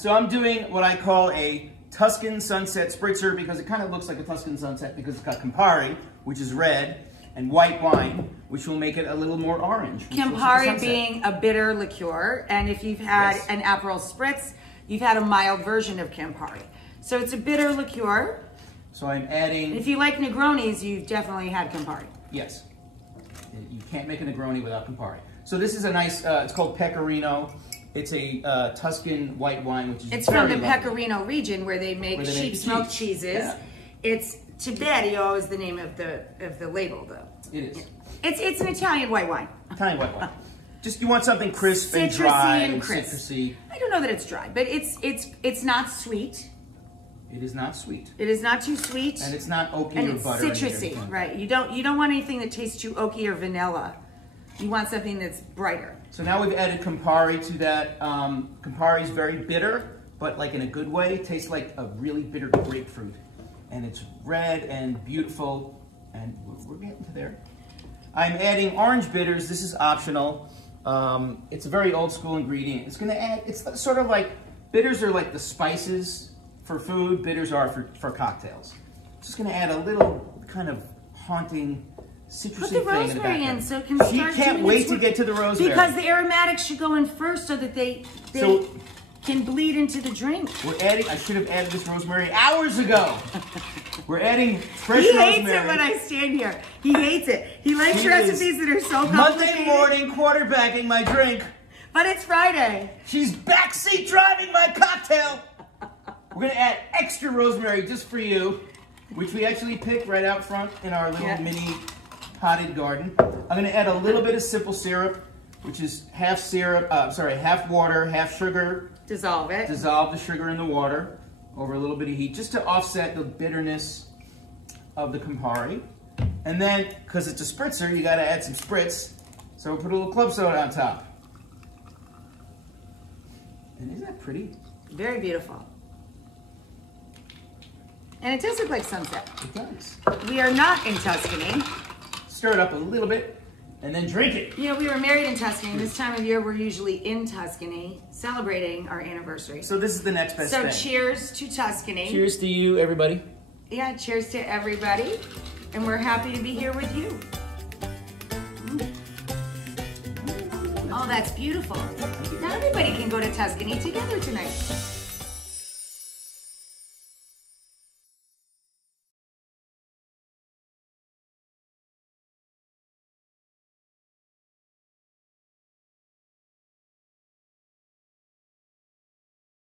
So I'm doing what I call a Tuscan Sunset Spritzer because it kind of looks like a Tuscan Sunset because it's got Campari, which is red, and white wine, which will make it a little more orange. Campari being a bitter liqueur, and if you've had an Aperol Spritz, you've had a mild version of Campari. So it's a bitter liqueur. So I'm adding... If you like Negronis, you've definitely had Campari. Yes. You can't make a Negroni without Campari. So this is a nice, it's called Pecorino. It's a Tuscan white wine, which is It's from the Pecorino region where they make sheep smoked cheeses. Yeah. It's Tiberio is the name of the label, though. It is. It's an Italian white wine. Italian white wine. Just you want something crisp Citrusy and dry and crisp. citrusy. I don't know that it's dry, but it's not sweet. It is not sweet. It is not too sweet. And it's not oaky and or it's buttery. Citrusy, right? You don't want anything that tastes too oaky or vanilla. You want something that's brighter. So now we've added Campari to that. Campari is very bitter, but like in a good way. It tastes like a really bitter grapefruit. And it's red and beautiful, and we're getting to there. I'm adding orange bitters. This is optional. It's a very old school ingredient. It's gonna add, it's sort of like, bitters are like the spices for food, bitters are for cocktails. It's just gonna add a little kind of haunting, citrusy Put the rosemary in so it can start. She can't wait to get to the rosemary. Because the aromatics should go in first so that they can bleed into the drink. We're adding, I should have added this rosemary hours ago. We're adding fresh rosemary. He hates it when I stand here. He hates it. He likes recipes that are so complicated. Monday morning quarterbacking my drink. But it's Friday. She's backseat driving my cocktail. We're gonna add extra rosemary just for you, which we actually picked right out front in our little mini potted garden. I'm gonna add a little bit of simple syrup, which is half water, half sugar. Dissolve it. Dissolve the sugar in the water over a little bit of heat, just to offset the bitterness of the Campari. And then, because it's a spritzer, you gotta add some spritz. So we'll put a little club soda on top. And isn't that pretty? Very beautiful. And it does look like sunset. It does. We are not in Tuscany. Stir it up a little bit. And then drink it. You know, we were married in Tuscany. This time of year, we're usually in Tuscany celebrating our anniversary. So this is the next best thing. So cheers to Tuscany. Cheers to you, everybody. Yeah, cheers to everybody. And we're happy to be here with you. Oh, that's beautiful. Not everybody can go to Tuscany together tonight.